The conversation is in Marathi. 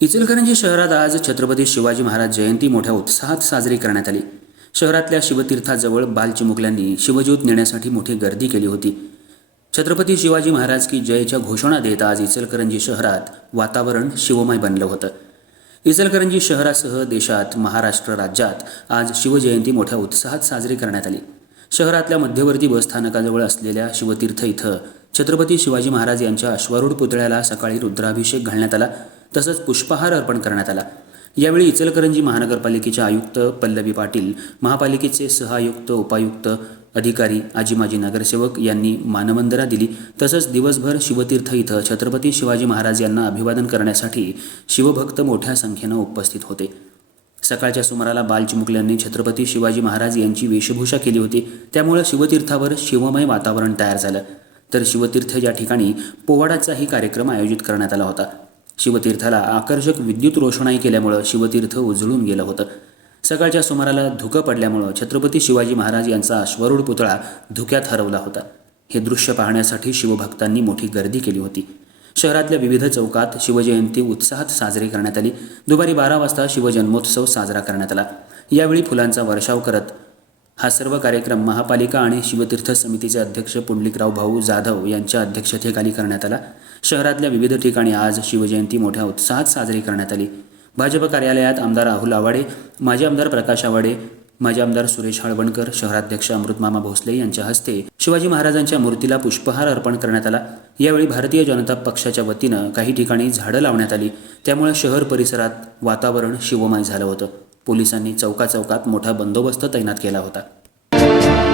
इचलकरंजी शहरात आज छत्रपती शिवाजी महाराज जयंती मोठ्या उत्साहात साजरी करण्यात आली. शहरातल्या शिवतीर्थाजवळ बालचिमुकल्यांनी शिवज्योत नेण्यासाठी मोठी गर्दी केली होती. छत्रपती शिवाजी महाराज की जयच्या घोषणा देत आज इचलकरंजी शहरात वातावरण शिवमय बनलं होतं. इचलकरंजी शहरासह देशात महाराष्ट्र राज्यात आज शिवजयंती मोठ्या उत्साहात साजरी करण्यात आली. शहरातल्या मध्यवर्ती बसस्थानकाजवळ असलेल्या शिवतीर्थ इथं छत्रपती शिवाजी महाराज यांच्या अश्वारूढ पुतळ्याला सकाळी रुद्राभिषेक घालण्यात आला. तसंच पुष्पहार अर्पण करण्यात आला. यावेळी इचलकरंजी महानगरपालिकेच्या आयुक्त पल्लवी पाटील महापालिकेचे सहआयुक्त उपायुक्त अधिकारी आजी माजी नगरसेवक यांनी मानवंदना दिली. तसंच दिवसभर शिवतीर्थ इथं छत्रपती शिवाजी महाराज यांना अभिवादन करण्यासाठी शिवभक्त मोठ्या संख्येनं उपस्थित होते. सकाळच्या सुमाराला बालचिमुकल्यांनी छत्रपती शिवाजी महाराज यांची वेशभूषा केली होती. त्यामुळे शिवतीर्थावर शिवमय वातावरण तयार झालं. तर शिवतीर्थ या ठिकाणी पोवाडाचाही कार्यक्रम आयोजित करण्यात आला होता. शिवतीर्थाला आकर्षक विद्युत रोषणाई केल्यामुळं शिवतीर्थ उजळून गेलं होतं. सकाळच्या सुमाराला धुकं पडल्यामुळं छत्रपती शिवाजी महाराज यांचा अश्वरूढ पुतळा धुक्यात हरवला होता. हे दृश्य पाहण्यासाठी शिवभक्तांनी मोठी गर्दी केली होती. शहरातल्या विविध चौकात शिवजयंती उत्साहात साजरी करण्यात आली. दुपारी बारा वाजता शिवजन्मोत्सव साजरा करण्यात आला. यावेळी फुलांचा वर्षाव करत हा सर्व कार्यक्रम महापालिका आणि शिवतीर्थ समितीचे अध्यक्ष पुंडलिकराव भाऊ जाधव यांच्या अध्यक्षतेखाली करण्यात आला. शहरातल्या विविध ठिकाणी आज शिवजयंती मोठ्या उत्साहात साजरी करण्यात आली. भाजप कार्यालयात आमदार राहुल आवाडे माजी आमदार प्रकाश आवाडे माजी आमदार सुरेश हळवणकर शहराध्यक्ष अमृतमामा भोसले यांच्या हस्ते शिवाजी महाराजांच्या मूर्तीला पुष्पहार अर्पण करण्यात आला. यावेळी भारतीय जनता पक्षाच्या वतीनं काही ठिकाणी झाडं लावण्यात आली. त्यामुळे शहर परिसरात वातावरण शिवमय झालं होतं. पोलिसांनी चौकाचौकात मोठा बंदोबस्त तैनात केला होता.